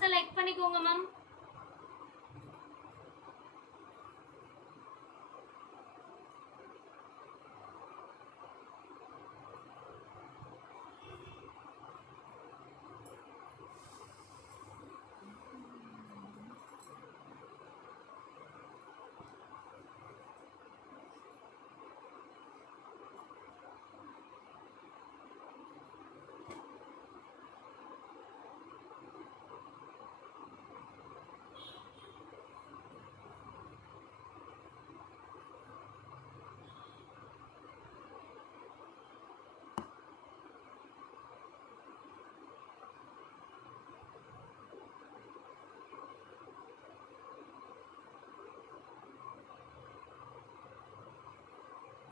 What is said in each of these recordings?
ஃபாஸ்டா லைக் பண்ணிக்கோங்க மேம்.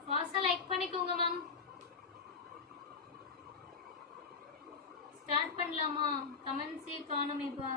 ஃபாஸ்டா லைக் பண்ணிக்கோங்க மேம். ஸ்டார்ட் பண்ணலாமா? கமெண்ட்ஸே காணுமேப்பா.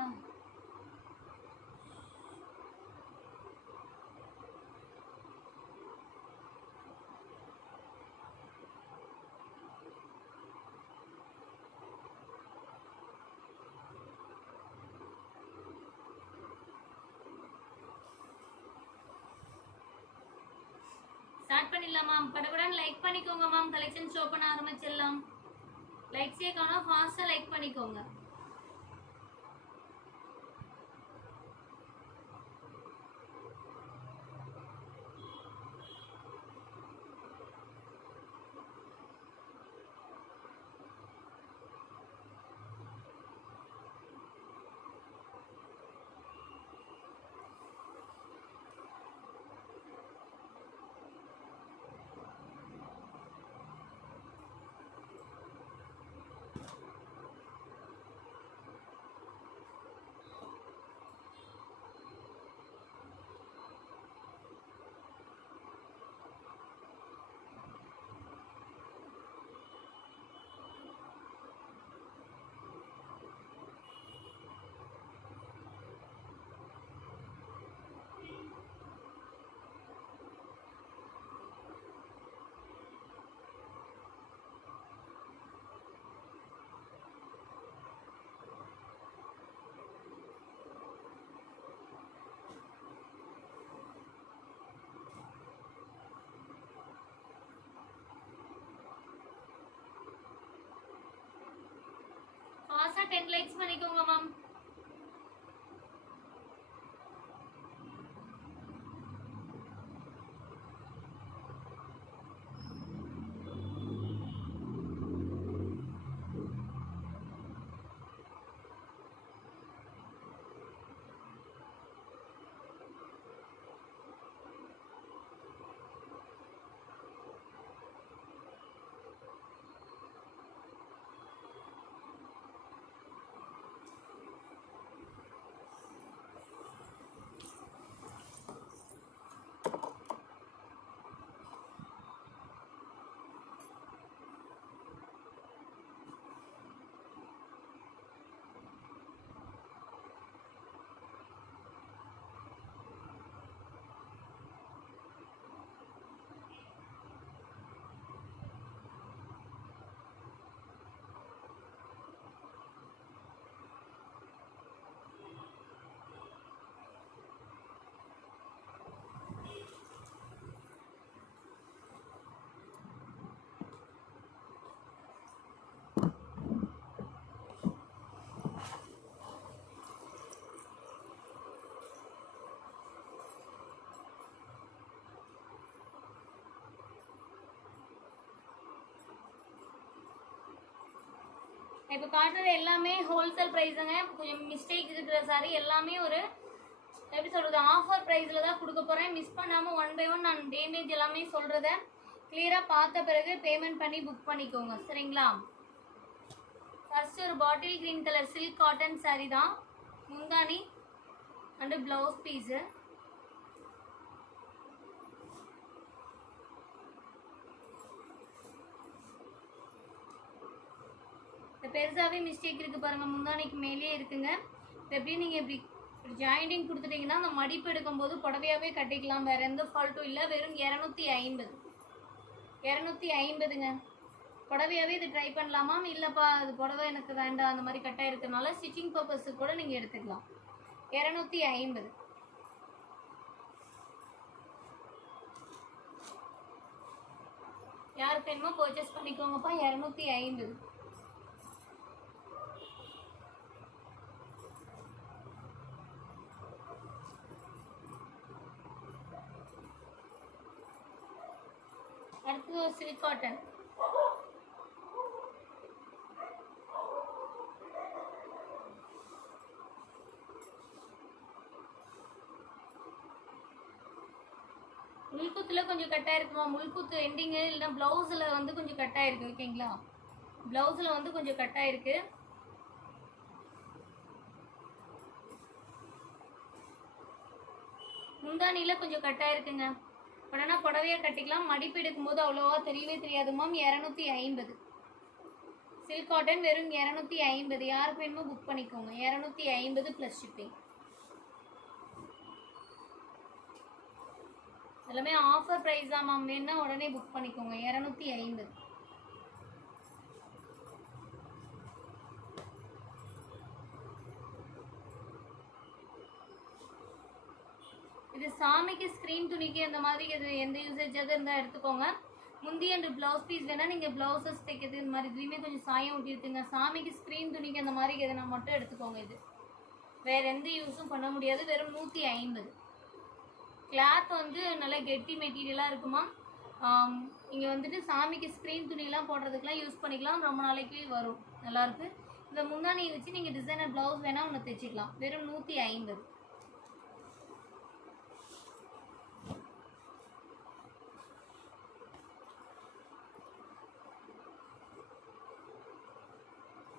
ஸ்டார்ட் பண்ணிடலாமா? படபடன்னு லைக் பண்ணிக்கோங்க மேம். கலெக்ஷன் ஷோ பண்ண ஆரம்பிச்சிடலாம். லைக்ஸே காணோம், ஃபாஸ்டா லைக் பண்ணிக்கோங்க. ஃபாஸ்டா 10 லைக்ஸ் பண்ணிக்கோங்க மேம். இப்போ காட்டுறது எல்லாமே ஹோல்சேல் ப்ரைஸுங்க. கொஞ்சம் மிஸ்டேக் இருக்கிற சாரி எல்லாமே ஒரு எப்படி சொல்கிறது, ஆஃபர் ப்ரைஸில் தான் கொடுக்க போகிறேன். மிஸ் பண்ணாமல் 1 by 1 நான் டேமேஜ் எல்லாமே சொல்கிறத கிளியராக பார்த்த பிறகு பேமெண்ட் பண்ணி புக் பண்ணிக்கோங்க, சரிங்களா? ஃபர்ஸ்ட் ஒரு bottle green colour silk cotton sorry தான். முந்தானி அண்டு ப்ளவுஸ் பீஸு. பெருசாகவே மிஸ்டேக் இருக்குது பாருங்கள், முந்தானைக்கு மேலேயே இருக்குங்க. இப்போ எப்படி நீங்கள் இப்படி ஜாயிண்டிங் கொடுத்துட்டிங்கன்னா அந்த மடிப்பு எடுக்கும்போது புடவையாகவே கட்டிக்கலாம், வேறு எந்த ஃபால்ட்டும் இல்லை. வெறும் 250 250ங்க. புடவையாவே இது ட்ரை பண்ணலாமா? இல்லைப்பா அது புடவை எனக்கு வேண்டாம் அந்த மாதிரி கட்டாக இருக்கிறதுனால ஸ்டிச்சிங் பர்பஸுக்கு கூட நீங்கள் எடுத்துக்கலாம். 250. யாருக்கு வேணுமோ பர்ச்சேஸ் பண்ணிக்கோங்கப்பா. 250. அடுத்து சில்க் காட்டன். முல்குத்துல கொஞ்சம் கட்டாக இருக்குமா? முல்குத்து எண்டிங்கு இல்லைன்னா ப்ளவுஸில் வந்து கொஞ்சம் கட்டாக இருக்கு. ஓகேங்களா? ப்ளவுஸில் வந்து கொஞ்சம் கட்டாக இருக்கு. முந்தானியில் கொஞ்சம் கட்டாக இருக்குங்க. உடனே புடவையாக கட்டிக்கலாம். மடிப்பு எடுக்கும்போது அவ்வளோவா தெரியவே தெரியாது மேம். 250. சில்க் காட்டன் வெறும் 250. யாருக்கு வேணுமோ புக் பண்ணிக்கோங்க. 250 ப்ளஸ் ஷிப்பிங். எல்லாமே ஆஃபர் ப்ரைஸ் தான் மேம். வேணுன்னா உடனே புக் பண்ணிக்கோங்க. 250. இது சாமிக்கு ஸ்க்ரீன் துணிக்கு அந்த மாதிரி இது எந்த யூசேஜ் எது இருந்தால் எடுத்துக்கோங்க. முந்தி அந்த ப்ளவுஸ் பீஸ் வேணால் நீங்கள் ப்ளவுஸஸ் தைக்கிறது இந்த மாதிரி இதுலேயுமே கொஞ்சம் சாயம் ஊட்டியிருக்குங்க. சாமிக்கு ஸ்க்ரீன் துணிக்கு அந்த மாதிரி எதுனா மட்டும் எடுத்துக்கோங்க. இது வேறு எந்த யூஸும் பண்ண முடியாது. வெறும் 150. கிளாத் வந்து நல்லா கெட்டி மெட்டீரியலாக இருக்குமா. இங்கே வந்துட்டு சாமிக்கு ஸ்க்ரீன் துணியெலாம் போடுறதுக்கெலாம் யூஸ் பண்ணிக்கலாம். ரொம்ப நாளைக்கு வரும். நல்லாயிருக்கு. இந்த முந்தானியை வச்சு நீங்கள் டிசைனர் ப்ளவுஸ் வேணால் ஒன்று தைச்சிக்கலாம். வெறும் 150.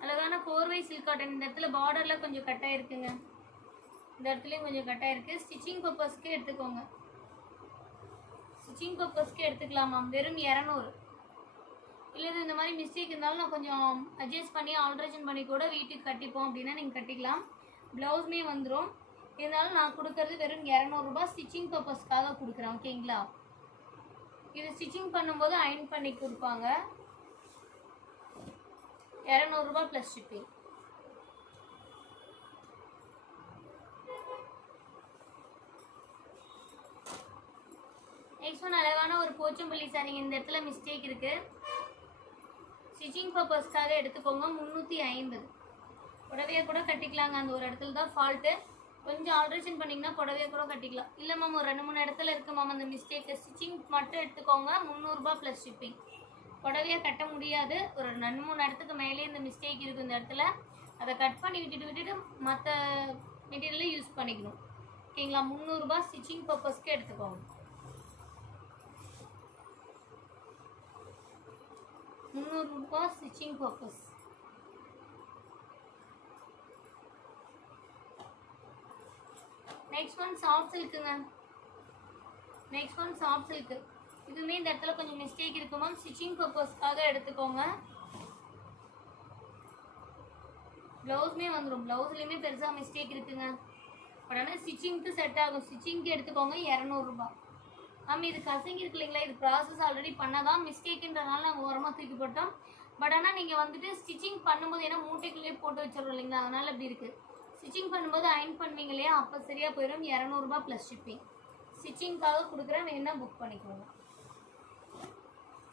அழகான கோர்வை சில்க் காட்டன். இந்த இடத்துல பார்டரில் கொஞ்சம் கட்டாக இருக்குங்க. இந்த இடத்துலையும் கொஞ்சம் கட்டாக இருக்குது. ஸ்டிச்சிங் பர்பஸ்க்கு எடுத்துக்கோங்க. ஸ்டிச்சிங் பர்பஸ்க்கு எடுத்துக்கலாமா? வெறும் 200. இல்லை இந்த மாதிரி மிஸ்டேக் இருந்தாலும் நான் கொஞ்சம் அட்ஜஸ்ட் பண்ணி ஆல்ட்ரேஷன் பண்ணி கூட வீட்டுக்கு கட்டிப்போம் அப்படின்னா நீங்கள் கட்டிக்கலாம். ப்ளவுஸுமே வந்துடும். இருந்தாலும் நான் கொடுக்கறது வெறும் 200 ரூபாய். ஸ்டிச்சிங் பர்பஸ்க்காக கொடுக்குறேன். ஓகேங்களா? இது ஸ்டிச்சிங் பண்ணும்போது அயர்ன் பண்ணி கொடுப்பாங்க. 200 ரூபாய் ப்ளஸ் ஷிப்பிங். நெக்ஸ்ட் ஒன் அழகான ஒரு போச்சம்பள்ளி சாரிங்க. இந்த இடத்துல மிஸ்டேக் இருக்கு. ஸ்டிச்சிங் பர்பஸ்க்காக எடுத்துக்கோங்க. 350. புடவையை கூட கட்டிக்கலாங்க. அந்த ஒரு இடத்துல தான் ஃபால்ட்டு. கொஞ்சம் ஆல்ட்ரேஷன் பண்ணிங்கன்னா புடவையை கூட கட்டிக்கலாம். இல்லை மேம் ஒரு 2-3 இடத்துல இருக்குது மேம் அந்த மிஸ்டேக்கு. ஸ்டிச்சிங் மட்டும் எடுத்துக்கோங்க. 300 ரூபாய் ப்ளஸ் ஷிப்பிங். புடவையை கட்ட முடியாது. ஒரு 2-3 இடத்துக்கு மேலே இந்த மிஸ்டேக் இருக்குது இந்த இடத்துல. அதை கட் பண்ணி விட்டுட்டு மற்ற மெட்டீரியலை யூஸ் பண்ணிக்கணும். ஓகேங்களா? 300 ரூபாய் ஸ்டிச்சிங் பர்பஸ்க்கு எடுத்துக்கோங்க. 300 ரூபாய் stitching purpose. Next one soft சில்க்குங்க. Next one soft silk. இதுவுமே இந்த இடத்துல கொஞ்சம் மிஸ்டேக் இருக்கு மேம். ஸ்டிச்சிங் பர்பஸ்க்காக எடுத்துக்கோங்க. ப்ளவுஸுமே வந்துடும். ப்ளவுஸ்லேயுமே பெருசாக மிஸ்டேக் இருக்குங்க. பட் ஆனால் ஸ்டிச்சிங்க்கு செட் ஆகும். ஸ்டிச்சிங்க்கு எடுத்துக்கோங்க. 200 ரூபாய். மேம் இது கசங்கி இருக்கு இல்லைங்களா? இது ப்ராசஸ் ஆல்ரெடி பண்ணாதான் மிஸ்டேக்குன்றதுனால நாங்கள் ஓரமாக தூக்கி போட்டோம். பட் ஆனால் நீங்கள் வந்துட்டு ஸ்டிச்சிங் பண்ணும்போது ஏன்னா மூட்டைக்குள்ளேயே போட்டு வச்சிடறோம் இல்லைங்களா? அதனால் அப்படி இருக்குது. ஸ்டிச்சிங் பண்ணும்போது அயர்ன் பண்ணுவீங்க இல்லையா? அப்போ சரியாக போயிடும். 200 ரூபாய் ப்ளஸ் ஷிப்பிங். ஸ்டிச்சிங்க்காக கொடுக்குறேன். வேணால் புக் பண்ணிக்கோங்க.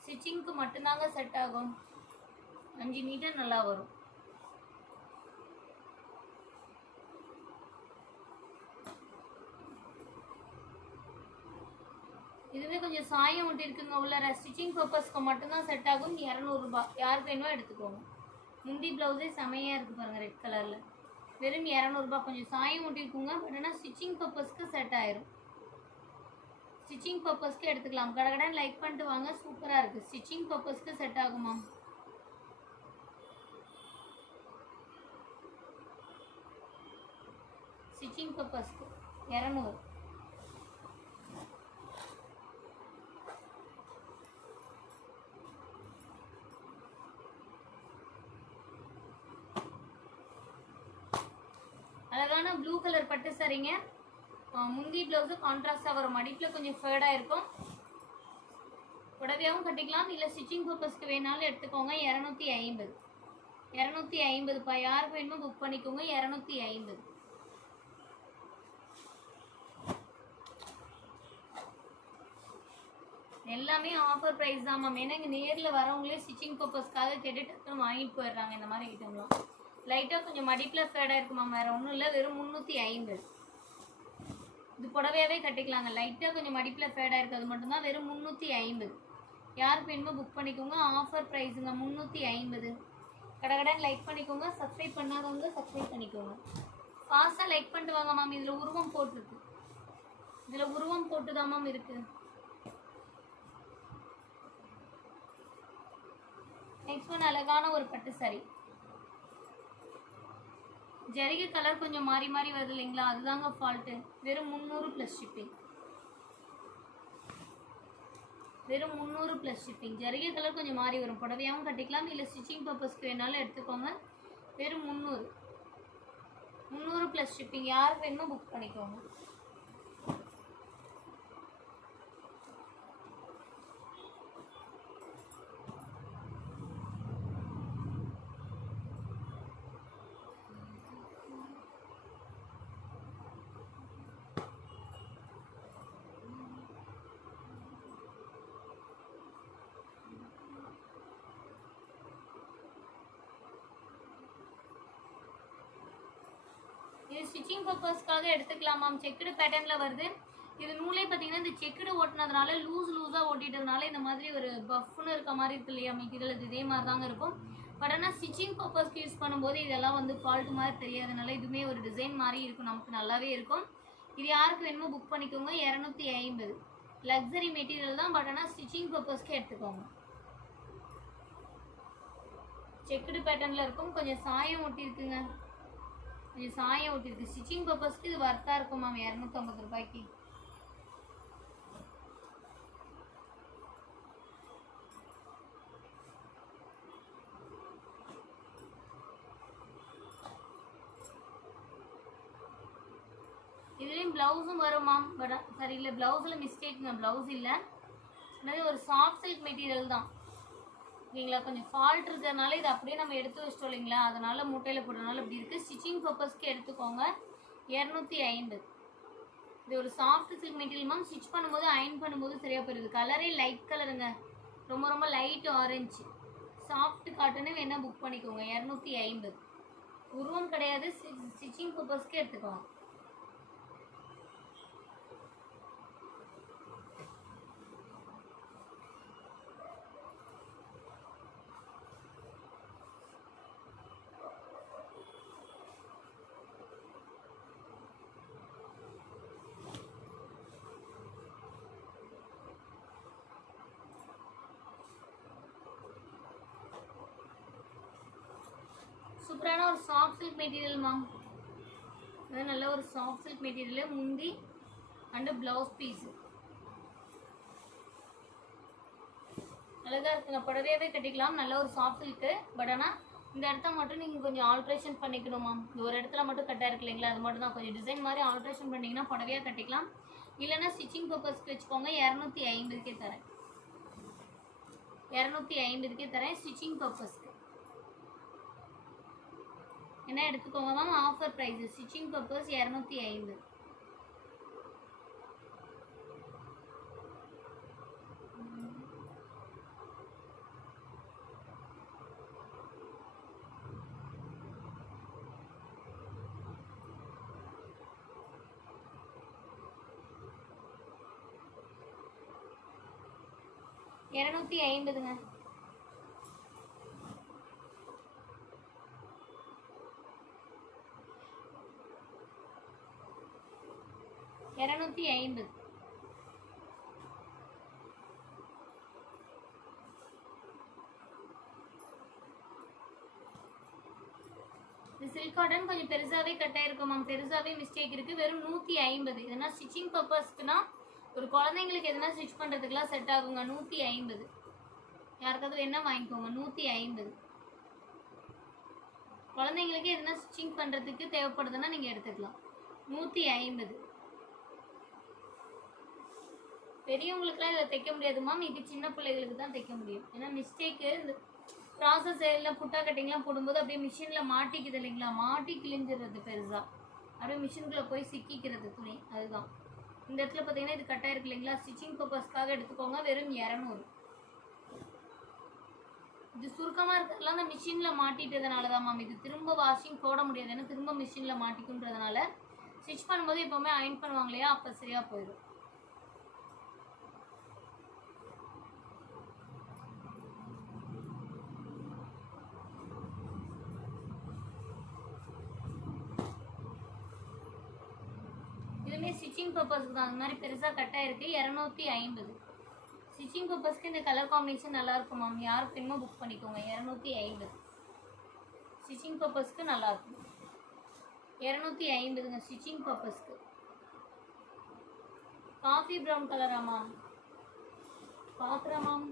ஸ்டிச்சிங்க்கு மட்டும்தாங்க செட் ஆகும். 5 மீட்டர் நல்லா வரும். இதுவே கொஞ்சம் சாயம் ஒட்டி இருக்குங்க உள்ள. ஸ்டிச்சிங் பர்பஸ்க்கு மட்டும்தான் செட் ஆகும். 200 ரூபாய். யாருக்கு வேணுமோ எடுத்துக்கோங்க. முந்தி ப்ளவுஸே செமையாக இருக்குது பாருங்கள் ரெட் கலரில். வெறும் 200 ரூபாய். கொஞ்சம் சாயம் ஒட்டி இருக்குங்க. பட் ஆனால் ஸ்டிச்சிங் பர்பஸ்க்கு செட் ஆயிரும். ஸ்டிச்சிங் பர்பஸ்க்கு எடுத்துக்கலாம். கடகடன் லைக் பண்ணிட்டு வாங்க. சூப்பராக இருக்குது. ஸ்டிச்சிங் பர்பஸ்க்கு செட் ஆகுமா? ஸ்டிச்சிங் பர்பஸ்க்கு 200. அழகான ப்ளூ கலர் பட்டு சரிங்க. முந்தி ப்ளவுஸு கான்ட்ராஸ்டாக வரும். மடிப்பில் கொஞ்சம் ஃபேடாக இருக்கும். புடவையாகவும் கட்டிக்கலாம், இல்லை ஸ்டிச்சிங் பர்பஸ்க்கு வேணாலும் எடுத்துக்கோங்க. 250 250பா. யாருக்கு வேணுமோ புக் பண்ணிக்கோங்க. 250. எல்லாமே ஆஃபர் ப்ரைஸ் தான் மேம். ஏன்னா இங்கே நேரில் வரவங்களே ஸ்டிச்சிங் பர்பஸ்க்காக கேட்டுட்டு வாங்கிட்டு போயிடுறாங்க. இந்த மாதிரி ஐட்டம்லாம் லைட்டாக கொஞ்சம் மடிப்பில் ஃபேடாக இருக்கு மேம். வேறு ஒன்றும் இல்லை, வெறும் 350. இது புடவையாவே கட்டிக்கலாங்க. லைட்டாக கொஞ்சம் மடிப்பில் ஃபேடாக இருக்குது, அது மட்டும்தான். வெறும் 350. யாருக்கு வேணுமோ புக் பண்ணிக்கோங்க. ஆஃபர் ப்ரைஸுங்க 350. கடகடன் லைக் பண்ணிக்கோங்க. சப்ஸ்கிரைப் பண்ணாதவங்க சப்ஸ்கிரைப் பண்ணிக்கோங்க. ஃபாஸ்ட்டாக லைக் பண்ணிட்டு வாங்க மேம். இதில் உருவம் போட்டிருக்கு, இதில் உருவம் போட்டு தான் மேம் இருக்குது. நெக்ஸ்ட் ஒன் அழகான ஒரு பட்டு சாரி. ஜரிகை கலர் கொஞ்சம் மாறி மாறி வருது இல்லைங்களா, அதுதாங்க ஃபால்ட்டு. வெறும் 300 + ஷிப்பிங். வெறும் 300 + ஷிப்பிங். ஜரிகை கலர் கொஞ்சம் மாறி வரும். புடவையாகவும் கட்டிக்கலாம், இல்லை ஸ்டிச்சிங் பர்பஸ்க்கு வேணாலும் எடுத்துக்கோங்க. வெறும் 300 + ஷிப்பிங். யாருக்கு வேணுமோ புக் பண்ணிக்கோங்க. இது ஸ்டிச்சிங் பர்பஸ்க்காக எடுத்துக்கலாம் மேம். செக்குடு பேட்டர்னில் வருது. இது நூலே பார்த்தீங்கன்னா இந்த செக்குடு ஓட்டினதுனால லூஸாக ஓட்டிட்டதுனால இந்த மாதிரி ஒரு பஃப்னு இருக்க மாதிரி இருக்கு இல்லையா, மெட்டீரியல் இதே மாதிரி தாங்க இருக்கும். பட் ஆனால் ஸ்டிச்சிங் பர்பஸ்க்கு யூஸ் பண்ணும்போது இதெல்லாம் வந்து ஃபால்ட் மாதிரி தெரியாதனால இதுவுமே ஒரு டிசைன் மாதிரி இருக்கும், நமக்கு நல்லாவே இருக்கும். இது யாருக்கு வேணுமோ புக் பண்ணிக்கோங்க. 250. லக்ஸரி மெட்டீரியல் தான், பட் ஆனால் ஸ்டிச்சிங் பர்பஸ்க்கு எடுத்துக்கோங்க. செக்குடு பேட்டர்னில் இருக்கும். கொஞ்சம் சாயம் ஒட்டி இருக்குங்க, கொஞ்சம் சாயம் ஒட்டிருக்கு. ஸ்டிச்சிங் பர்பஸ்க்கு இது வர்த்தாக இருக்கும் மேம். 250 ரூபாய்க்கு. இதுலேயும் ப்ளவுஸும் வரும் மேம். பட் சரி இல்லை, ப்ளவுஸில் மிஸ்டேக்குங்க. ப்ளவுஸ் இல்லை, என்னது ஒரு சாஃப்ட் சில்க் மெட்டீரியல் தான் ஓகேங்களா. கொஞ்சம் ஃபால்ட் இருக்கிறதுனால இது அப்படியே நம்ம எடுத்து வச்சிட்டோம் இல்லைங்களா, அதனால் மூட்டையில் போடுறதுனால இப்படி இருக்குது. ஸ்டிச்சிங் பர்பஸ்க்கு எடுத்துக்கோங்க. 250. இது ஒரு soft silk material ma'am. Stitch பண்ணும்போது அயன் பண்ணும்போது சரியாக போயிடுது. கலரே லைட் கலருங்க, ரொம்ப ரொம்ப லைட் ஆரஞ்சு. சாஃப்ட் காட்டனே வேணால் புக் பண்ணிக்கோங்க. 250. உருவம் கிடையாது, ஸ்டிச்சிங் பர்பஸ்க்கு எடுத்துக்கோங்க. சூப்பரான ஒரு சாஃப்ட் சில்க் மெட்டீரியல் மேம். இது நல்ல ஒரு சாஃப்ட் சில்க் மெட்டீரியல். முந்தி அண்டு ப்ளவுஸ் பீஸு அழகாக இருக்குங்க. புடவையாவே கட்டிக்கலாம். நல்ல ஒரு சாஃப்ட் சில்க்கு. பட் ஆனால் இந்த இடத்த மட்டும் நீங்கள் கொஞ்சம் ஆல்ட்ரேஷன் பண்ணிக்கணும் மேம். இந்த ஒரு இடத்துல மட்டும் கட்டாக இருக்கு இல்லைங்களா, அது மட்டும் தான் கொஞ்சம் டிசைன் மாதிரி ஆல்ட்ரேஷன் பண்ணிங்கன்னா புடவையாக கட்டிக்கலாம். இல்லைன்னா ஸ்டிச்சிங் பர்பஸ்க்கு வச்சுக்கோங்க. 250க்கே தரேன். 250க்கே தரேன் ஸ்டிச்சிங் பர்பஸ்க்கு. என்ன எடுத்துக்கோங்க ma'am. Offer price. Stitching purpose 250. $250ங்க. $250. இது சில்க் காட்டன் கொஞ்சம் பெருசாகவே கட்டாயிருக்கும் மேம். பெருசாகவே மிஸ்டேக் இருக்குது. வெறும் 150. இதனா ஸ்டிச்சிங் பர்பஸ்க்குனா ஒரு குழந்தைங்களுக்கு எதனா ஸ்டிச் பண்ணுறதுக்குலாம் செட் ஆகுங்க. 150. யாருக்காவது வேணால் வாங்கிக்கோங்க. 150. குழந்தைங்களுக்கு எதனா ஸ்டிச்சிங் பண்ணுறதுக்கு தேவைப்படுதுன்னா நீங்கள் எடுத்துக்கலாம். 150. பெரியவங்களுக்குலாம் இதில் தைக்க முடியாது மேம், இது சின்ன பிள்ளைகளுக்கு தான் தைக்க முடியும். ஏன்னா மிஸ்டேக்கு இந்த ப்ராசஸ் எல்லாம் புட்டா கட்டிங்லாம் போடும்போது அப்படியே மிஷினில் மாட்டிக்குது இல்லைங்களா, மாட்டி கிழிஞ்சிடுறது பெருசாக, அப்படியே மிஷினுக்குள்ளே போய் சிக்கிக்கிறது துணி. அதுதான் இந்த இடத்துல பார்த்தீங்கன்னா இது கட்டாக இருக்கு இல்லைங்களா, ஸ்டிச்சிங் பர்பஸ்க்காக எடுத்துக்கோங்க. வெறும் 200. இது சுருக்கமாக இருக்கிறதுலாம் அந்த மிஷினில் மாட்டிட்டதுனால தான் மேம். இது திரும்ப வாஷிங் போட முடியாது, ஏன்னா திரும்ப மிஷினில் மாட்டிக்குன்றதுனால ஸ்டிச் பண்ணும்போது எப்போவுமே அயன் பண்ணுவாங்க இல்லையா, அப்போ சரியாக போயிடும். இதுவுமே ஸ்டிச்சிங் பர்பஸ்க்கு தான், அந்த மாதிரி பெருசாக கட்டாக இருக்குது. 250. ஸ்டிச்சிங் பர்பஸ்க்கு இந்த கலர் காம்பினேஷன் நல்லாயிருக்கும் மேம், யாருக்கு வேணுமோ புக் பண்ணிக்கோங்க. 250 ஸ்டிச்சிங் பர்பஸ்க்கு நல்லாயிருக்கும். 250ங்க ஸ்டிச்சிங் பர்பஸ்க்கு. காஃபி ப்ரௌன் கலரா மேம்? பார்க்குறேன் மேம்.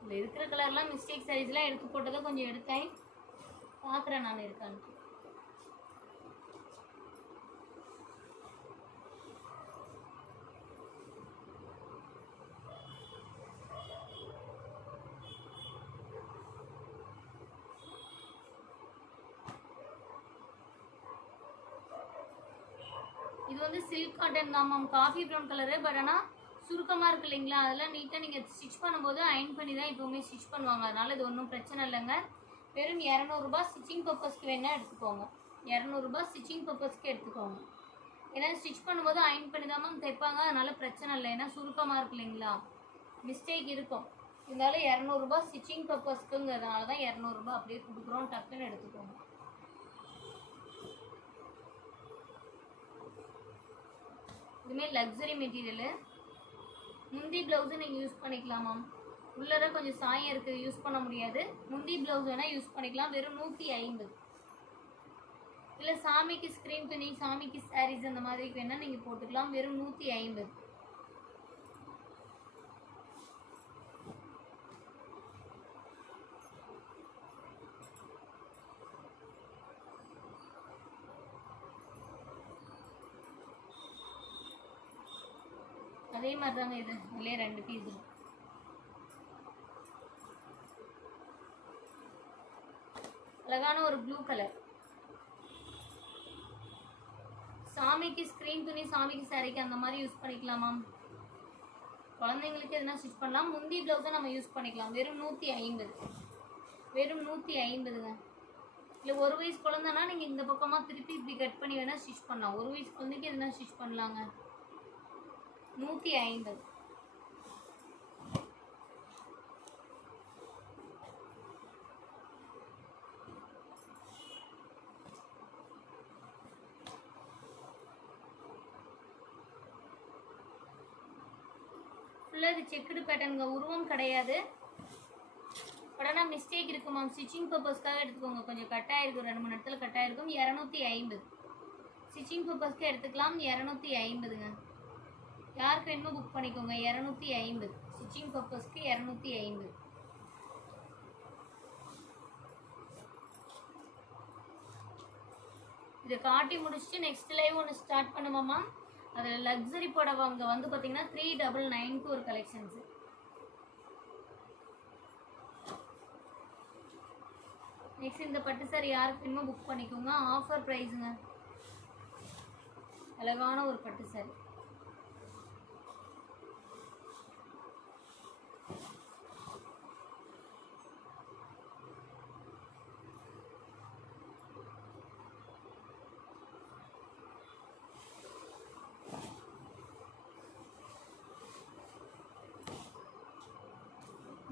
இதில் இருக்கிற கலர்லாம் மிஸ்டேக் சைஸ்லாம் எடுத்து போட்டதை கொஞ்சம் எடுத்தேன், பார்க்குறேன் நான் இருக்கான்னு. இது வந்து சில்க் காட்டன் தான் ma'am, coffee brown colour. But ஆனால் சுருக்கமாக இருக்கு இல்லைங்களா, அதெல்லாம் நீட்டாக நீங்கள் ஸ்டிச் பண்ணும்போது அயன் பண்ணி தான் எப்போவுமே ஸ்டிச் பண்ணுவாங்க. அதனால் இது ஒன்றும் பிரச்சனை இல்லைங்க. வெறும் 200 ரூபாய். ஸ்டிச்சிங் பர்பஸ்க்கு வேணால் எடுத்துக்கோங்க. 200 ரூபாய் ஸ்டிச்சிங் பர்பஸ்க்கு எடுத்துக்கோங்க. ஏன்னா ஸ்டிச் பண்ணும்போது அயன் பண்ணி தான் மேம் தைப்பாங்க, அதனால் பிரச்சனை இல்லை. ஏன்னா சுருக்கமாக இருக்கு இல்லைங்களா, மிஸ்டேக் இருக்கும். இருந்தாலும் 200 ரூபாய் ஸ்டிச்சிங் பர்பஸ்க்குங்கிறதுனால தான் 200 ரூபாய் அப்படியே கொடுக்குறோம். டக்குன்னு எடுத்துக்கோங்க. இதுமாரி லக்ஸரி மெட்டீரியலு. முந்தி ப்ளவுஸு நீங்கள் யூஸ் பண்ணிக்கலாம் மேம். உள்ளர கொஞ்சம் சாயம் இருக்குது, யூஸ் பண்ண முடியாது. முந்தி ப்ளவுஸ் வேணால் யூஸ் பண்ணிக்கலாம். வெறும் 150. இல்லை சாமிக்கு ஸ்க்ரீன் துணி, சாமிக்கு சாரீஸ் அந்த மாதிரி வேணால் நீங்கள் போட்டுக்கலாம். வெறும் 150. அதே மாதிரி தாங்க இது, இதுலேயே 2 பீஸ் இருக்கு. அழகான ஒரு ப்ளூ கலர். சாமிக்கு ஸ்க்ரீன் துணி, சாமிக்கு சாரிக்கு அந்த மாதிரி யூஸ் பண்ணிக்கலாம் மேம். குழந்தைங்களுக்கு எதுனா ஸ்டிச் பண்ணலாம். முந்தி ப்ளவுஸை நம்ம யூஸ் பண்ணிக்கலாம். வெறும் 150. வெறும் 150ங்க. இல்லை 1 வயசு குழந்தைன்னா நீங்கள் இந்த பக்கமாக திருப்பி இப்படி கட் பண்ணி வேணால் ஸ்டிச் பண்ணலாம். 1 வயசு குழந்தைக்கு எதுனா ஸ்டிச் பண்ணலாங்க. 150. ஃபுல்லாக இது செக்குடு பேட்டர்னுங்க, உருவம் கிடையாது. உடனே மிஸ்டேக் இருக்கும் மேம். ஸ்டிச்சிங் பர்பஸ்க்காக எடுத்துக்கோங்க. கொஞ்சம் கட்டாயிருக்கும், 2-3 இடத்துல கட்டாயிருக்கும். 250. ஸ்டிச்சிங் பர்பஸ்க்கு எடுத்துக்கலாம். 250ங்க. யாருக்கு வேணுமோ புக் பண்ணிக்கோங்க. 250 ஸ்டிச்சிங் பர்பஸ்க்கு 250. இதை காட்டி முடிச்சுட்டு நெக்ஸ்ட் லைவ் ஒன்று ஸ்டார்ட் பண்ணுவோமா. அதில் லக்ஸரி புடவை அங்கே வந்து பார்த்தீங்கன்னா 399க்கு ஒரு கலெக்ஷன்ஸு. நெக்ஸ்ட் இந்த பட்டு சாரி யாருக்கு வேணுமோ புக் பண்ணிக்கோங்க. ஆஃபர் ப்ரைஸுங்க. அழகான ஒரு பட்டு சாரி.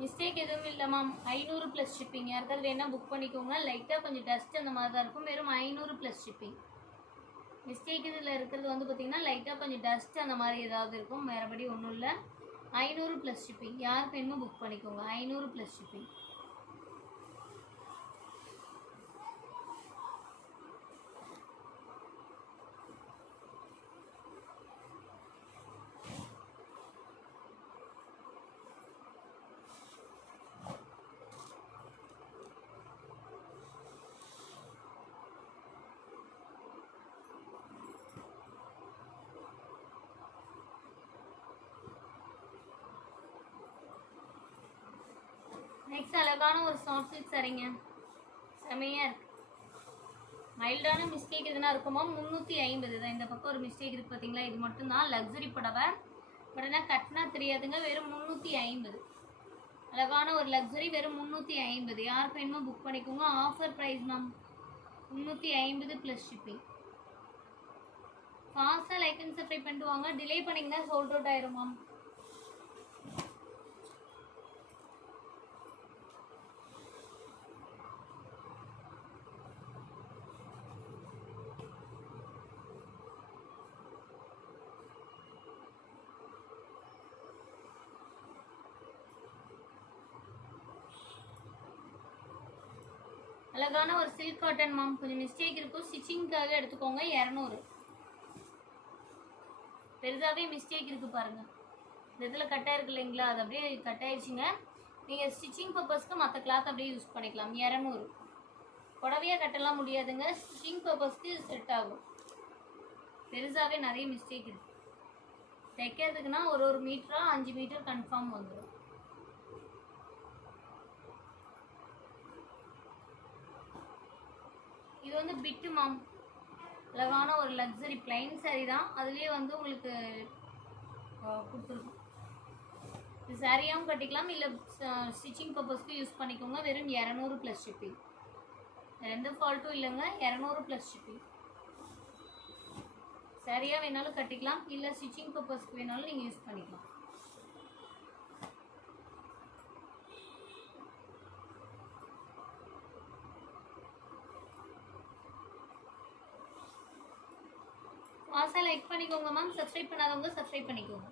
மிஸ்டேக் எதுவும் இல்லை மேம். 500 plus shipping. யாருக்காவது வேணால் புக் பண்ணிக்கோங்க. லைட்டாக கொஞ்சம் டஸ்ட் அந்த மாதிரி தான் இருக்கும். வெறும் 500 ப்ளஸ் ஷிப்பிங். மிஸ்டேக் இதில் இருக்கிறது வந்து பார்த்திங்கன்னா லைட்டாக கொஞ்சம் டஸ்ட் அந்த மாதிரி ஏதாவது இருக்கும், வேறுபடி ஒன்றும் இல்லை. 500 ப்ளஸ் ஷிப்பிங். யாருக்கு வேணுமோ புக் பண்ணிக்கோங்க. 500 ப்ளஸ் ஷிப்பிங். நெக்ஸ்ட் அழகான ஒரு சாஃப்ட் சில்க் சரிங்க, செமையாக இருக்குது. மைல்டான மிஸ்டேக் எதுனா இருக்குமா? 350 தான். இந்த பக்கம் ஒரு மிஸ்டேக் இருக்குது பார்த்தீங்களா, இது மட்டும்தான் லக்ஸுரி புடவை. பட் ஆனால் கட்டினா தெரியாதுங்க. வெறும் 350. அழகான ஒரு லக்ஸுரி, வெறும் 350. யாருக்கு வேணுமோ புக் பண்ணிக்கோங்க. Offer price ma'am, 350 plus shipping. ஃபாஸ்ட்டாக லைக் அண்ட் சப்ஸ்கிரைப் பண்ணிட்டு வாங்க. டிலே பண்ணிங்கன்னா சோல்ட் அவுட் ஆயிரும் மேம். அழகான ஒரு சில்க் காட்டன் மேம், கொஞ்சம் மிஸ்டேக் இருக்கும், ஸ்டிச்சிங்காக எடுத்துக்கோங்க. 200. பெருசாகவே மிஸ்டேக் இருக்குது பாருங்கள். இந்த இதில் கட்டாக இருக்கு இல்லைங்களா, அது அப்படியே கட் ஆயிடுச்சுங்க. நீங்கள் ஸ்டிச்சிங் பர்பஸ்க்கு மற்ற கிளாத் அப்படியே யூஸ் பண்ணிக்கலாம். 200. புடவையாக கட்டலாம் முடியாதுங்க, ஸ்டிச்சிங் பர்பஸ்க்கு செட் ஆகும். பெருசாகவே நிறைய மிஸ்டேக் இருக்குது. தைக்கிறதுக்குன்னா ஒரு மீட்டரா 5 மீட்டர் கன்ஃபார்ம் வந்துடும். இது வந்து பிட்டு மாம், அழகான ஒரு லக்ஸரி பிளைன் சாரீ தான். அதுலேயே வந்து உங்களுக்கு கொடுத்துருக்கோம். இது சாரியாகவும் கட்டிக்கலாம், இல்லை ஸ்டிச்சிங் பர்பஸ்க்கு யூஸ் பண்ணிக்கோங்க. வெறும் 200 ப்ளஸ் ஷிப்பிங். எந்த ஃபால்ட்டும் இல்லைங்க, 200 ப்ளஸ் ஷிப்பிங். சாரியாக வேணாலும் கட்டிக்கலாம், இல்லை ஸ்டிச்சிங் பர்பஸ்க்கு வேணாலும் நீங்கள் யூஸ் பண்ணிக்கலாம். ஃபாஸ்ட்டாக லைக் பண்ணிக்கோங்க மேம். சப்ஸ்கிரைப் பண்ணாதவங்க சப்ஸ்கிரைப் பண்ணிக்கோங்க.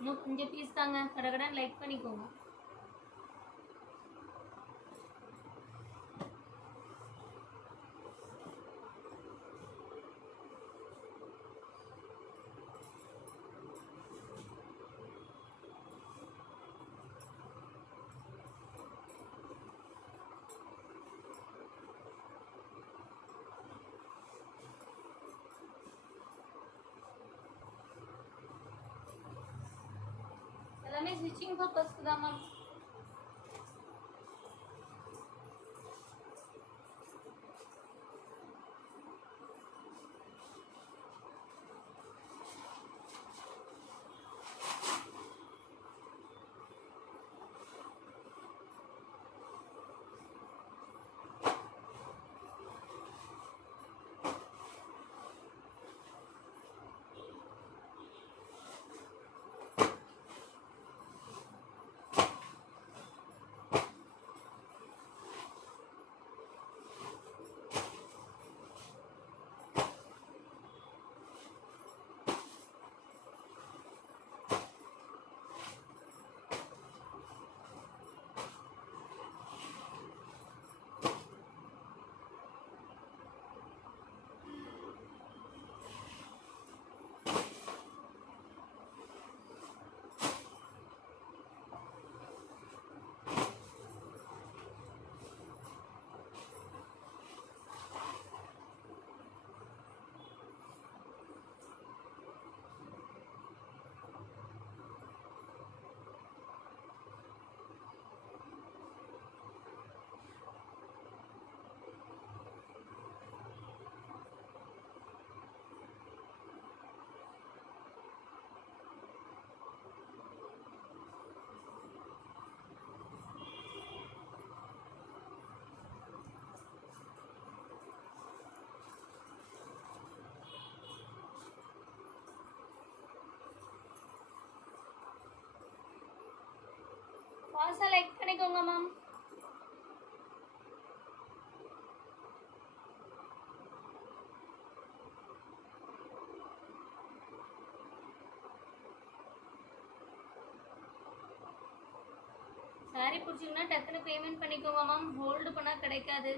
இன்னும் கொஞ்சம் பீஸ் தாங்க, கடகடன் லைக் பண்ணிக்கோங்க. எல்லாமே ஸ்டிச்சிங் பர்பஸ்க்கு தான் மேம். ஃபாஸ்ட்டாக லைக் பண்ணிக்கோங்க மேம். சாரி பிடிச்சிங்கன்னா டக்குன்னு பேமெண்ட் பண்ணிக்கோங்க மேம், ஹோல்டு பண்ணால் கிடைக்காது.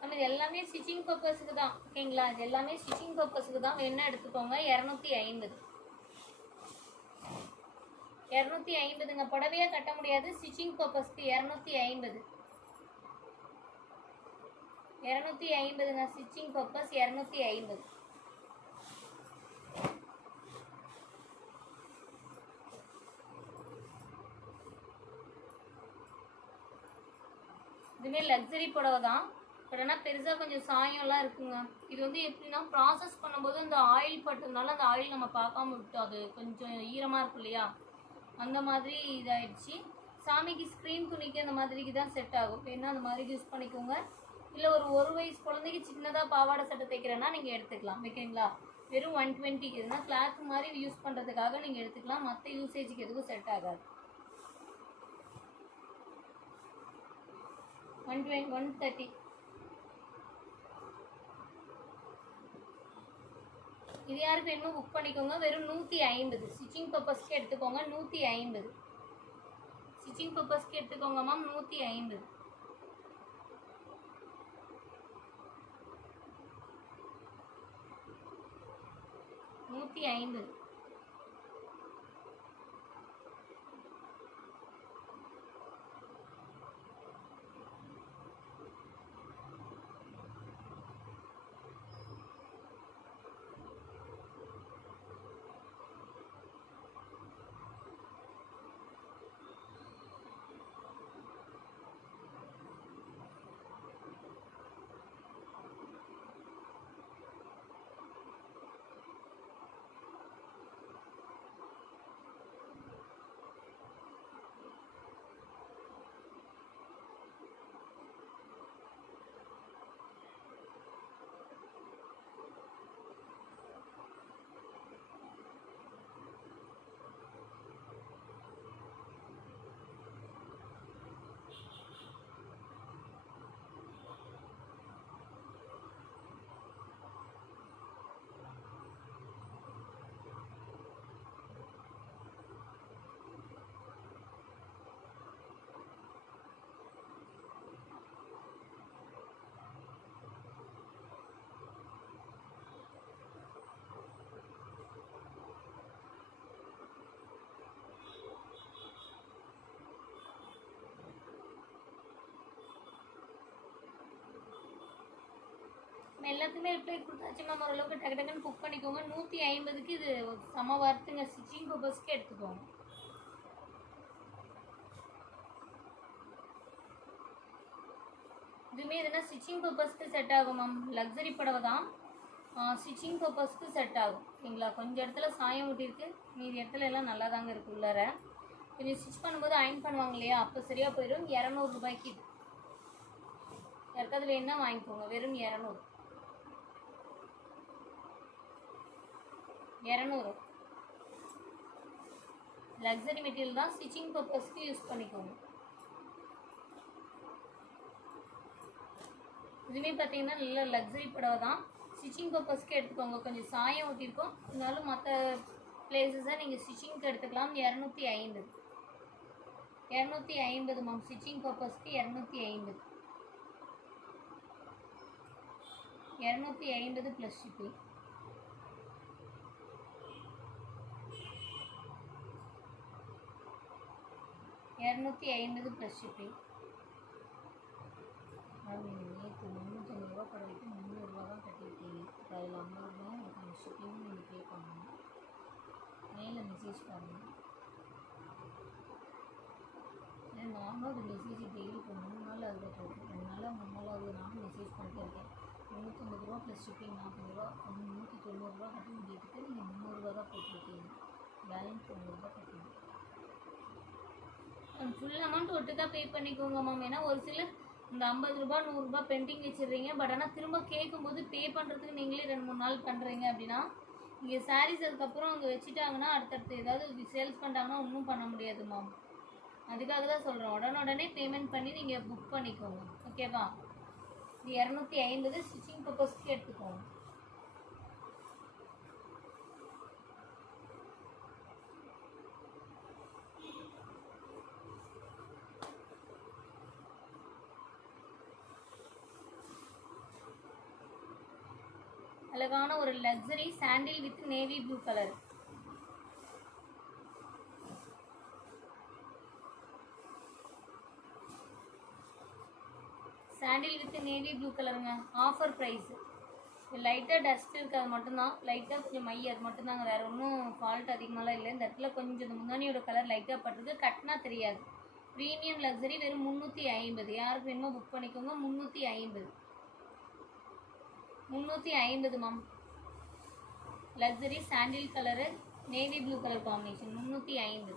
நம்ம இது எல்லாமே ஸ்டிச்சிங் பர்பஸுக்கு தான், ஓகேங்களா? இது எல்லாமே ஸ்டிச்சிங் பர்பஸுக்கு தான், வேணா எடுத்துக்கோங்க. 250 250ங்க. புடவையாக கட்ட முடியாது, ஸ்டிச்சிங் பர்பஸ்க்கு 250 250ங்க. Stitching purpose 250. இதுவே லக்ஸரி புடவை தான், பட் ஆனால் பெருசாக கொஞ்சம் சாயம்லாம் இருக்குங்க. இது வந்து எப்படின்னா ப்ராசஸ் பண்ணும்போது அந்த ஆயில் பட்டதுனால அந்த ஆயில் நம்ம பார்க்காம விட்டோம், அது கொஞ்சம் ஈரமாக இருக்கும் இல்லையா, அந்த மாதிரி இதாகிடுச்சு. சாமிக்கு ஸ்க்ரீன் துணிக்கு அந்த மாதிரிக்கு தான் செட் ஆகும், வேணா அந்த மாதிரி யூஸ் பண்ணிக்கோங்க. இல்லை ஒரு வயசு குழந்தைக்கு சின்னதாக பாவாடை சட்டை தைக்கிறேன்னா நீங்கள் எடுத்துக்கலாம், ஓகேங்களா? வெறும் 120 இதுனா கிளாத் மாதிரி யூஸ் பண்ணுறதுக்காக நீங்கள் எடுத்துக்கலாம், மற்ற யூசேஜுக்கு எதுவும் செட் ஆகாது. 130. இது யாருக்கு வேணுமோ புக் பண்ணிக்கோங்க. வெறும் 150. ஸ்டிச்சிங் பர்பஸ்க்கு எடுத்துக்கோங்க. 150 ஸ்டிச்சிங் பர்பஸ்க்கு எடுத்துக்கோங்க மேம். 150. எல்லாத்துக்குமே ரிப்ளை கொடுத்தாச்சு மேம். ஓரளவுக்கு டக்கு டக்குன்னு புக் பண்ணிக்கோங்க. 150க்கு இது செம வர்த்துங்க. ஸ்டிச்சிங் பர்பஸ்க்கு எடுத்துக்கோங்க. இதுவுமே எதுனா ஸ்டிச்சிங் பர்பஸ்க்கு செட் ஆகும் மேம். லக்ஸரி புடவை தான், ஸ்டிச்சிங் பர்பஸ்க்கு செட் ஆகும் ஓகேங்களா. கொஞ்சம் இடத்துல சாயம் ஊட்டிருக்கு, மீதி இடத்துல எல்லாம் நல்லா தாங்க இருக்குது. உள்ளார கொஞ்சம் ஸ்டிச் பண்ணும்போது அயன் பண்ணுவாங்க இல்லையா, அப்போ சரியாக போயிடும். 200 ரூபாய்க்கு இது. யாருக்காவது வேணும்னா வாங்கிக்கோங்க. வெறும் 200. லக்ஸரி மெட்டீரியல் தான், ஸ்டிச்சிங் பர்பஸ்க்கு யூஸ் பண்ணிக்கோங்க. இதுவுமே பார்த்தீங்கன்னா நல்ல லக்ஸரி புடவை தான், ஸ்டிச்சிங் பர்பஸ்க்கு எடுத்துக்கோங்க. கொஞ்சம் சாயம் ஊட்டியிருக்கோம், இருந்தாலும் மற்ற பிளேஸஸை நீங்கள் ஸ்டிச்சிங்க்கு எடுத்துக்கலாம். 250 மேம். ஸ்டிச்சிங் பர்பஸ்க்கு 250 ப்ளஸ் ஷிப்பிங். Plus shipping. நேற்று 350 ரூபா படவைக்கு 300 ரூபா தான் கட்டியிருக்கீங்க. அதில் 50 ரூபா உங்களுக்கு ஷிப்பிங் நீங்கள் பே பண்ணணும். மேலே மெசேஜ் பாருங்கள். நானும் அது மெசேஜ் டெய்லி இப்போ 3 நாள் அதில் போடுறேன். 2 நாள் 3 நாள் ஆகுது. நானும் மெசேஜ் பண்ணிட்டே இருக்கேன். 350 ரூபா ப்ளஸ் ஷிப்பிங் 40 ரூபா, 390 ரூபா கட்ட வேண்டியதுக்கு நீங்கள் 300 ரூபா தான் போட்டிருக்கீங்க. பேலன்ஸ் 90 ரூபா கட்டணும். ஃபுல் அமௌண்ட் ஒட்டுக்கா பே பண்ணிக்கோங்க மேம். ஏன்னா ஒரு சிலர் இந்த 50 ரூபா 100 ரூபா பெண்டிங் வச்சிடுறீங்க. பட் ஆனால் திரும்ப கேட்கும்போது பே பண்ணுறதுக்கு நீங்களே 2-3 நாள் பண்ணுறீங்க அப்படின்னா, இங்கே சாரீஸ் அதுக்கப்புறம் அங்கே வச்சுட்டாங்கன்னா அடுத்தடுத்து ஏதாவது சேல்ஸ் பண்ணிட்டாங்கன்னா ஒன்றும் பண்ண முடியாது மேம். அதுக்காக தான் சொல்கிறோம், உடனே பேமெண்ட் பண்ணி நீங்கள் புக் பண்ணிக்கோங்க ஓகேவா. இது 250 ஸ்டிச்சிங் பர்பஸ்க்கு எடுத்துக்கோங்க. அழகான ஒரு luxury sandal with navy blue colour. Sandal with navy blue கலருங்க. Offer price. லைட்டாக டஸ்ட் இருக்குது, அது மட்டும்தான். லைட்டாக கொஞ்சம் மை, அது மட்டும்தாங்க. வேறு ஒன்றும் ஃபால்ட் அதிகமாகலாம் இல்லை. இந்த இடத்துல கொஞ்சம் இந்த முந்தானியோட கலர் லைட்டாக பட்டிருக்கு, கட்டினா தெரியாது. ப்ரீமியம் லக்ஸரி வெறும் 350. யாருக்கு வேணுமோ புக் பண்ணிக்கோங்க. 350 ma'am. Luxury sandal colour navy blue colour combination 350.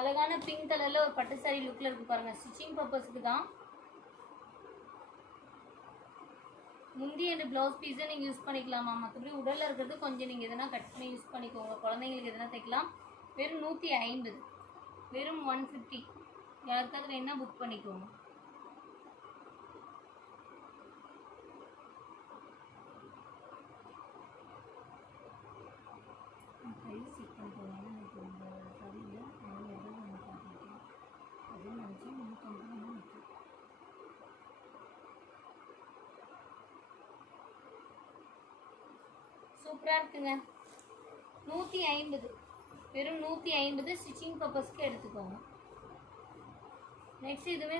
அழகான பிங்க் கலரில் ஒரு பட்டு சாரி லுக்கில் இருக்குது பாருங்கள். ஸ்டிச்சிங் பர்பஸ்க்கு தான். முந்தி அண்ட் ப்ளவுஸ் பீஸை நீங்கள் யூஸ் பண்ணிக்கலாமா. மற்றபடி உடலில் இருக்கிறது கொஞ்சம் நீங்கள் எதனா கட் பண்ணி யூஸ் பண்ணிக்கோங்க. குழந்தைங்களுக்கு எதனா தைக்கலாம். வெறும் 150. வெறும் 150. யாருக்காவது வேணா புக் பண்ணிக்கோங்க. ப்ரைஸ் செக் பண்ணிக்கோங்க. எனக்கு இந்த சரியில்லை, நான் எதாவது ஒன்று பார்த்துருக்கேன் அப்படின்னு நினச்சி 350 ரூபா இருக்குது. சூப்பராக இருக்குங்க. 150. வெறும் 150 ஸ்டிச்சிங் பர்பஸ்க்கு எடுத்துக்கோங்க. நெக்ஸ்ட் இதுவே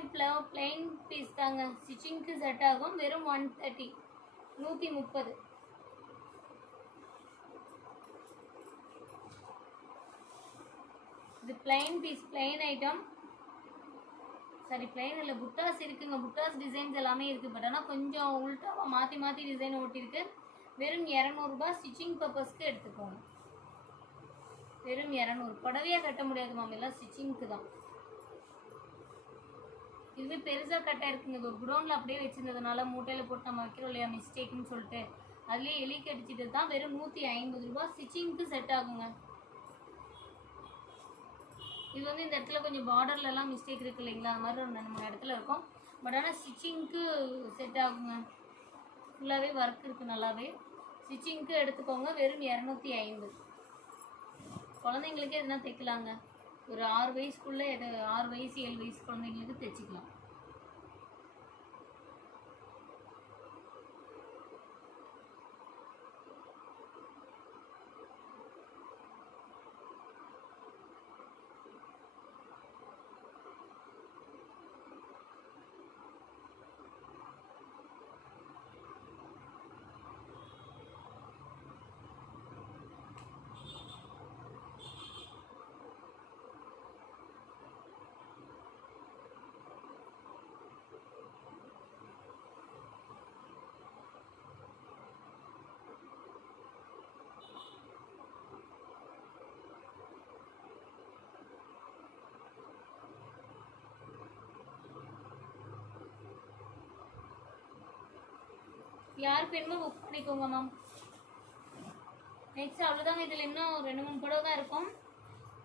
பிளைன் பீஸ் தாங்க, ஸ்டிச்சிங்க்கு செட் ஆகும். வெறும் 130. 130. இது பிளைன் பீஸ், பிளைன் ஐட்டம். சரி, பிளைன் இல்லை, புட்டாஸ் இருக்குங்க. புட்டாஸ் டிசைன்ஸ் எல்லாமே இருக்குது. பட் ஆனால் கொஞ்சம் உள்டாவாக மாற்றி டிசைன் ஓட்டிருக்கு. வெறும் 200 ரூபாய். ஸ்டிச்சிங் பர்பஸ்க்கு எடுத்துக்கோங்க. வெறும் 200. புடவையாக கட்ட முடியாது மேம், எல்லாம் ஸ்டிச்சிங்க்கு தான். இதுவே பெருசாக கட்டாக இருக்குங்க. இது ஒரு குடோனில் அப்படியே வச்சுருந்ததுனால மூட்டையில் போட்டு நம்ம வைக்கிறோம் இல்லையா, மிஸ்டேக்குன்னு சொல்லிட்டு அதுலேயே எலி கடிச்சிட்டு தான். வெறும் 150 ரூபாய். ஸ்டிச்சிங்க்கு செட் ஆகுங்க. இது வந்து இந்த இடத்துல கொஞ்சம் பார்டர்லலாம் மிஸ்டேக் இருக்குது இல்லைங்களா, அது மாதிரி ஒரு 2-3 இடத்துல இருக்கும். பட் ஆனால் ஸ்டிச்சிங்க்கு செட் ஆகுங்க. ஃபுல்லாகவே ஒர்க் இருக்குது நல்லாவே. ஸ்டிச்சிங்க்கு எடுத்துக்கோங்க. வெறும் 250. குழந்தைங்களுக்கே எதுனா தைக்கலாங்க. ஒரு 6 வயசுக்குள்ளே 6 வயசு 7 வயசு குழந்தைங்களுக்கு தைச்சிக்கலாம். யாருக்கு வேணுமோ புக் பண்ணிக்கோங்க மேம். நெக்ஸ்ட் அவ்வளோதாங்க, இதில் இன்னும் 2-3 புடவை தான் இருக்கும்.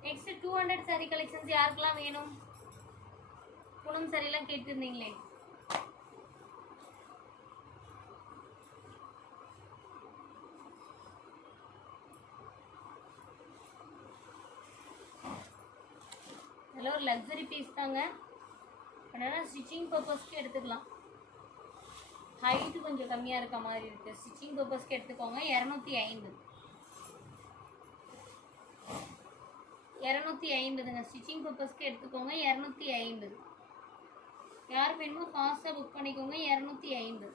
நெக்ஸ்ட் 200 saree கலெக்ஷன்ஸ் யாருக்கெல்லாம் வேணும்? பூனம் சாரிலாம் கேட்டிருந்தீங்களே. இதெல்லாம் ஒரு லக்ஸரி பீஸ் தாங்க. அதனால் ஸ்டிச்சிங் பர்பஸ்க்கு எடுத்துக்கலாம். ஹைட்டு கொஞ்சம் கம்மியாக இருக்க மாதிரி இருக்குது. ஸ்டிச்சிங் பர்பஸ்க்கு எடுத்துக்கோங்க. 250. 250ங்க. ஸ்டிச்சிங் பர்பஸ்க்கு எடுத்துக்கோங்க. 250. யார் வேணுமோ ஃபாஸ்ட்டாக புக் பண்ணிக்கோங்க. 250.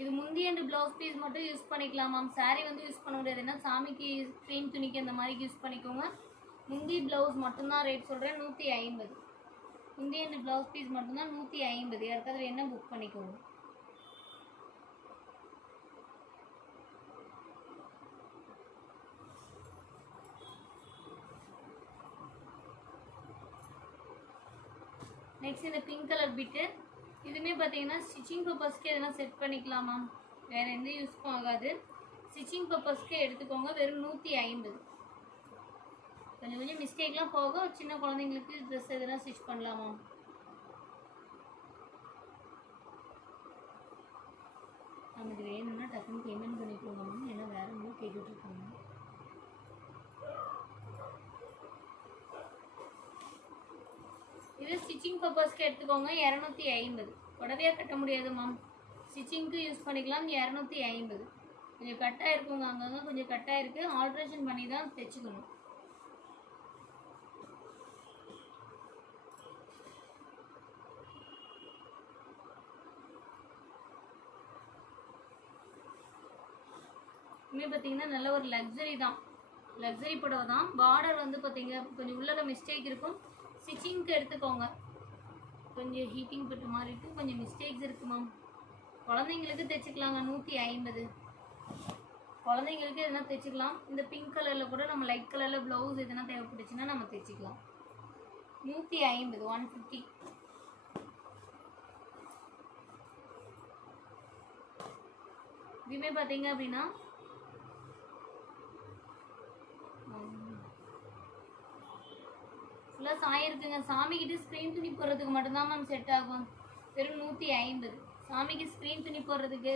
இது முந்தி அண்ட் ப்ளவுஸ் பீஸ் மட்டும் யூஸ் பண்ணிக்கலாம் மேம். சாரீ வந்து யூஸ் பண்ண முடியாது. ஏன்னா சாமிக்கு ஸ்க்ரீன் துணிக்கு அந்த மாதிரி யூஸ் பண்ணிக்கோங்க. முந்தி ப்ளவுஸ் மட்டும்தான் ரேட் சொல்கிறேன். 150. முந்தி அண்ட் ப்ளவுஸ் பீஸ் மட்டும்தான் 150. யாருக்காவது வேணால் புக் பண்ணிக்கோங்க. நெக்ஸ்ட் இந்த பிங்க் கலர் பிட்டு. இதுவுமே பார்த்தீங்கன்னா ஸ்டிச்சிங் பர்பஸ்க்கு எதனா செட் பண்ணிக்கலாம் மேம். வேறு எந்த யூஸ்க்கும் ஆகாது. ஸ்டிச்சிங் பர்பஸ்க்கு எடுத்துக்கோங்க. வெறும் 150. கொஞ்சம் கொஞ்சம் மிஸ்டேக்லாம் போக சின்ன குழந்தைங்களுக்கு ட்ரெஸ் எதனா ஸ்டிச் பண்ணலாம் மேம். நமக்கு வேணும்னா டக்குன்னு பேமெண்ட் பண்ணிக்கோங்க மேம். ஏன்னா வேறு எதுவும் கேட்டுட்ருக்காங்க. இது ஸ்டிச்சிங் பர்பஸ்க்கு எடுத்துக்கோங்க. 250. புடவையாக கட்ட முடியாது மேம். ஸ்டிச்சிங்க்கு யூஸ் பண்ணிக்கலாம். 250. கொஞ்சம் கட்டாக இருக்குங்க. அங்கங்கே கொஞ்சம் கட்டாக இருக்குது. ஆல்ட்ரேஷன் பண்ணி தான் தைச்சிக்கணும். இதுவுமே பார்த்தீங்கன்னா நல்ல ஒரு லக்ஸரி தான். லக்ஸரி புடவை தான். பார்டர் வந்து பார்த்தீங்க கொஞ்சம் உள்ளக மிஸ்டேக் இருக்கும். ஸ்டிச்சிங்க்கு எடுத்துக்கோங்க. கொஞ்சம் ஹீட்டிங் பட்டு மாதிரி இருக்குது. கொஞ்சம் மிஸ்டேக்ஸ் இருக்குது மேம். குழந்தைங்களுக்கு தைச்சிக்கலாங்க. 150. குழந்தைங்களுக்கு எதனா தைச்சிக்கலாம். இந்த பிங்க் கலரில் கூட நம்ம லைட் கலரில் ப்ளவுஸ் எதனா தேவைப்பட்டுச்சுன்னா நம்ம தைச்சிக்கலாம். 150. 150. இதுவுமே பார்த்தீங்க அப்படின்னா ஃபுல்லாக சாயிருக்குங்க. சாமிக்கிட்ட ஸ்க்ரீன் துணி போடுறதுக்கு மட்டும்தான் மேம் செட் ஆகும். வெறும் 150. சாமிக்கு ஸ்க்ரீன் துணி போடுறதுக்கு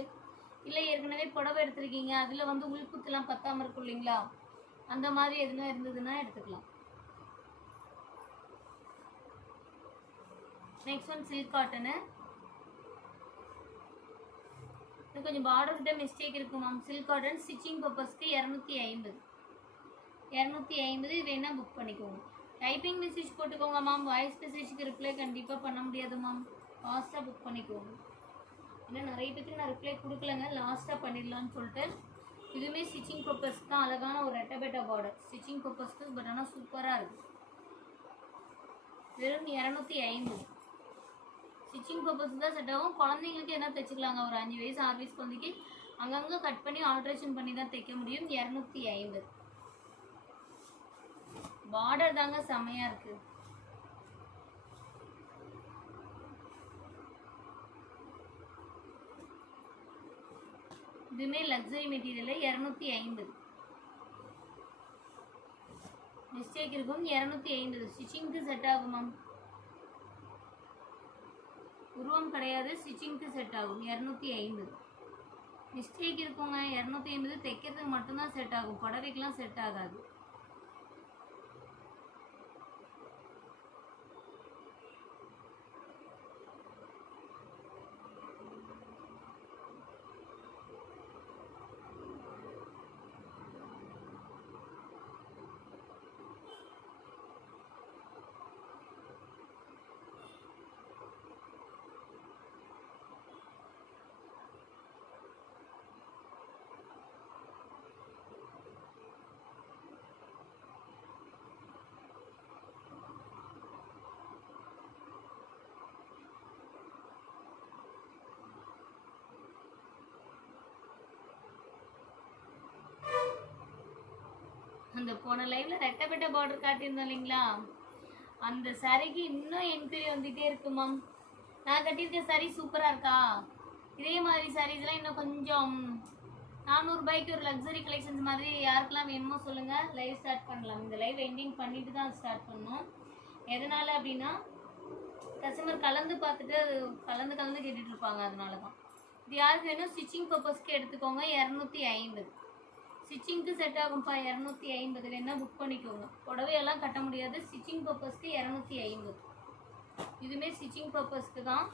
இல்லை ஏற்கனவே புடவை எடுத்துருக்கீங்க, அதில் வந்து உள்குத்துலாம் பத்தாமல் இருக்கும் இல்லைங்களா, அந்த மாதிரி எதுனா இருந்ததுன்னா எடுத்துக்கலாம். Next one silk cotton. இது கொஞ்சம் பார்டர் கிட்ட மிஸ்டேக் இருக்கும் மேம். சில்க் காட்டன் ஸ்டிச்சிங் பர்பஸ்க்கு 250. 250 வேணால் புக் பண்ணிக்கோங்க. டைப்பிங் மெசேஜ் போட்டுக்கோங்க மேம். வாய்ஸ் மெசேஜுக்கு ரிப்ளை கண்டிப்பாக பண்ண முடியாது மேம். ஃபாஸ்ட்டாக புக் பண்ணிக்கோங்க. ஏன்னா நிறைய பேருக்கு நான் ரிப்ளை கொடுக்கலங்க. லாஸ்ட்டாக பண்ணிடலான்னு சொல்லிட்டு. இதுவுமே ஸ்டிச்சிங் பர்பஸ் தான். அழகான ஒரு ரெட்டபெட்டா பார்டர் ஸ்டிச்சிங் பர்பஸ்க்கு. பட் ஆனால் சூப்பராக இருக்குது. வெறும் 250. ஸ்டிச்சிங் பர்பஸ் தான் செட் ஆகும். குழந்தைங்களுக்கு என்ன தைச்சிக்கலாங்க. ஒரு 5 வயசு 6 வயசு குழந்தைக்கு அங்கங்கே கட் பண்ணி ஆல்ட்ரேஷன் பண்ணி தான் தைக்க முடியும். 250. பார்டர் தாங்க செமையாக இருக்குது. இதுவுமே லக்ஸரி மெட்டீரியல். 250. மிஸ்டேக் இருக்கும். 250. ஸ்டிச்சிங்க்கு செட் ஆகும் மேம். உருவம் கிடையாது. ஸ்டிச்சிங்க்கு செட் ஆகும். 250. மிஸ்டேக் இருக்குங்க. 250 தைக்கிறதுக்கு மட்டும்தான் செட் ஆகும். புடவைக்கெலாம் செட் ஆகாது. அந்த போன லைவ்ல ரெட்டப்பட்ட பார்டர் காட்டியிருந்தோம் இல்லைங்களா, அந்த சாரிக்கு இன்னும் என்கொயரி வந்துகிட்டே இருக்கு மேம். நான் கட்டியிருக்க சாரி சூப்பராக இருக்கா? இதே மாதிரி சாரீஸ்லாம் இன்னும் கொஞ்சம் 400 ரூபாய்க்கு ஒரு லக்ஸரி கலெக்ஷன்ஸ் மாதிரி யாருக்கெல்லாம் வேணுமோ சொல்லுங்கள், லைவ் ஸ்டார்ட் பண்ணலாம். இந்த லைவ் எண்டிங் பண்ணிட்டு தான் ஸ்டார்ட் பண்ணோம். எதனால் அப்படின்னா கஸ்டமர் கலந்து பார்த்துட்டு கலந்து கேட்டுட்டு இருப்பாங்க, அதனால தான். இது யாருக்கு வேணும் ஸ்டிச்சிங் பர்பஸ்க்கு எடுத்துக்கோங்க. 250 ஸ்டிச்சிங்க்கு செட் ஆகும்ப்பா. 250 வேணா புக் பண்ணிக்கோங்க. புடவையெல்லாம் கட்ட முடியாது, ஸ்டிச்சிங் பர்பஸ்க்கு 250. இதுவுமே ஸ்டிச்சிங் பர்பஸ்க்கு தான்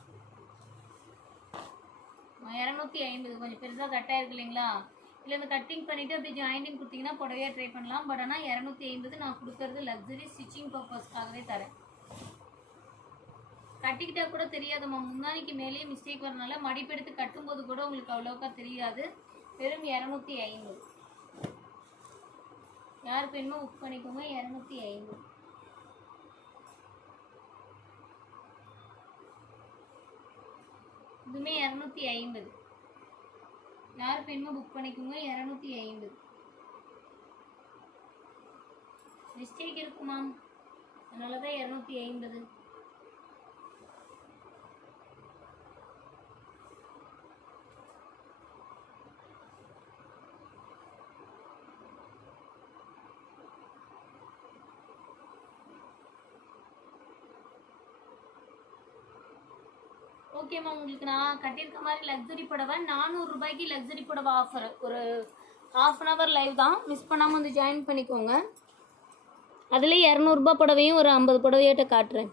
250. கொஞ்சம் பெருசாக கட்டாக இருக்கு இல்லைங்களா, இல்லை இந்த கட்டிங் பண்ணிவிட்டு அப்படி ஜாயிண்டிங் கொடுத்தீங்கன்னா புடவையாக ட்ரை பண்ணலாம். பட் ஆனால் 250 நான் கொடுக்கறது லக்ஸரி ஸ்டிச்சிங் பர்பஸ்க்காகவே தரேன். கட்டிக்கிட்டா கூட தெரியாதும்மா, முந்தானிக்கு மேலேயே மிஸ்டேக் வரனால மடிப்பெடுத்து கட்டும்போது கூட உங்களுக்கு அவ்வளோக்கா தெரியாது. வெறும் 250. யார் வேணுமோ புக் பண்ணிக்கோங்க. 250. இதுவுமே 250. யார் வேணுமோ புக் பண்ணிக்கோங்க. 250. மிஸ்டேக் இருக்குமா, அதனால தான் 250. ஓகேம்மா, உங்களுக்கு நான் கட்டியிருக்க மாதிரி லக்ஸரி புடவை 400 ரூபாய்க்கு லக்ஸரி புடவை ஆஃபர். ஒரு ½ அன் ஹவர் லைவ் தான், மிஸ் பண்ணாமல் வந்து ஜாயின் பண்ணிக்கோங்க. அதில் 200 ரூபாய் புடவையும் ஒரு 50 புடவையாட்ட காட்டுறேன்.